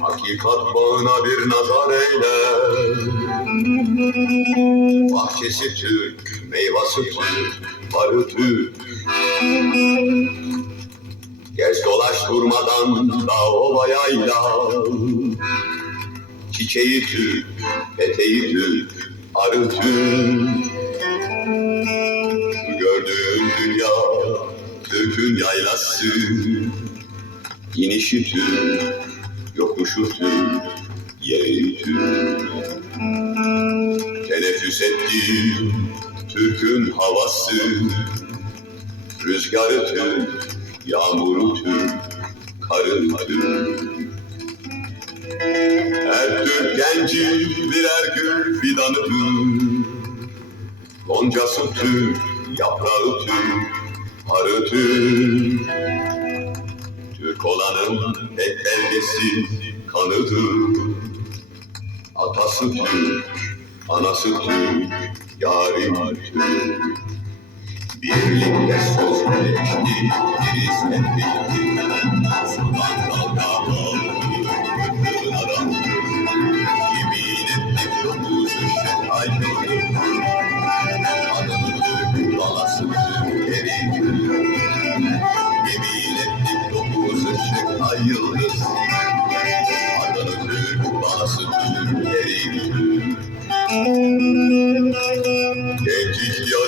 Hakikat bağına bir nazar eyle. Bahçesi Türk, meyvası Türk, barı Türk. Gez dolaş durmadan dağ ova yayla Çiçeği Türk, eteği Türk, arı Türk Şu gördüğün dünya Türk'ün yaylası İnişi Türk, yokuşu Türk, yeri Türk. Teneffüs ettiğim Türk'ün havası, rüzgarı Türk, yağmuru Türk, karı Türk. Genci birer gül fidanıdır. Goncası Türk, yaprağı Türk, arı Türk. Türk olanın tek belgesi kanıdır. Atası Türk, anası Türk, yarim Türk. Birlikte sözleşti, biri sevgili. Sudan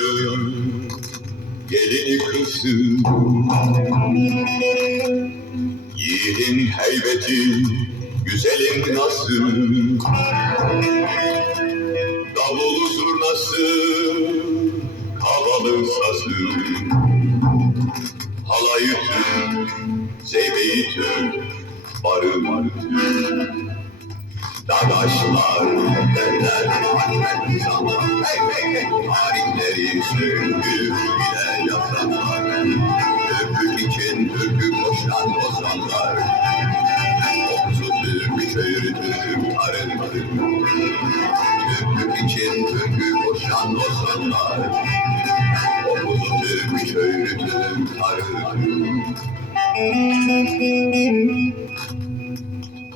ihtiyarın gelini kızı Yiğidin heybeti, güzelin nazı Davulu zurnası, havalı sazı. Halayı Türk, zeybeyi Türk, barı Türk. Dadaşlar, Türk'ük için Türk'ü koşan bozanlar. Okusu Türk, şöhrü Türk, arın Türk.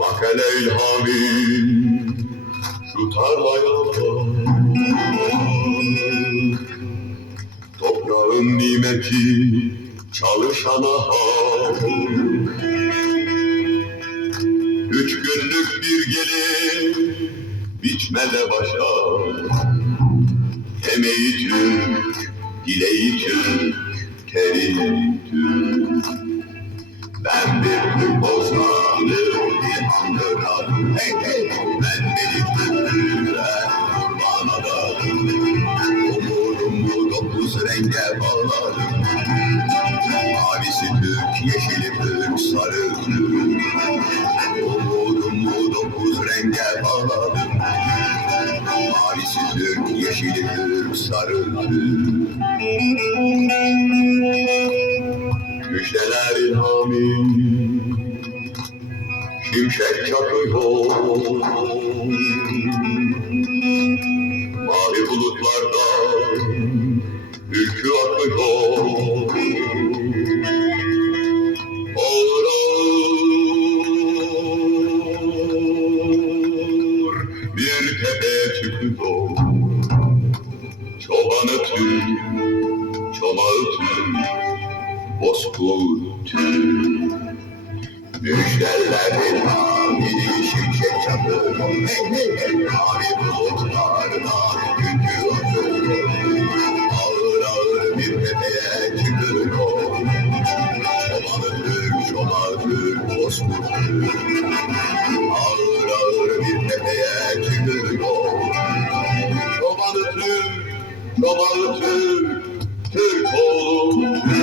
Bak hele ilhamim şu tarlaya bak. Toprağın nimeti çalışana hak. Üç günlük bir gelin biçmede başa. Emeği Türk, dileği Türk, teri Türk. Ben bir Türk bozanım bir andıradım. Hey hey, ben bir Türk'üler bana da. Umudumu dokuz renge bağladım. Mavisi Türk, yeşili Türk, sarı Türk. Dokuz renge bağladım. Mavisi Türk, yeşili Türk, sarı Türk. Müjdeler ilhamin Şimşek çakıyor Mavi bulutlardan Ülkü akıyor Bulanık tül, çomağı tül, bozkurt tül. Müjderler el hamili, şimşek çakır, mavi bulutlar, mavi tütü. Ağır ağır bir tepeye çıkır kol, çomağı tül, çomağı tül, bozkurt tül. Ağır ağır bir tepeye çıkır kol, çomağı tül, Çobanlı Türk, Türk oğlum Türk.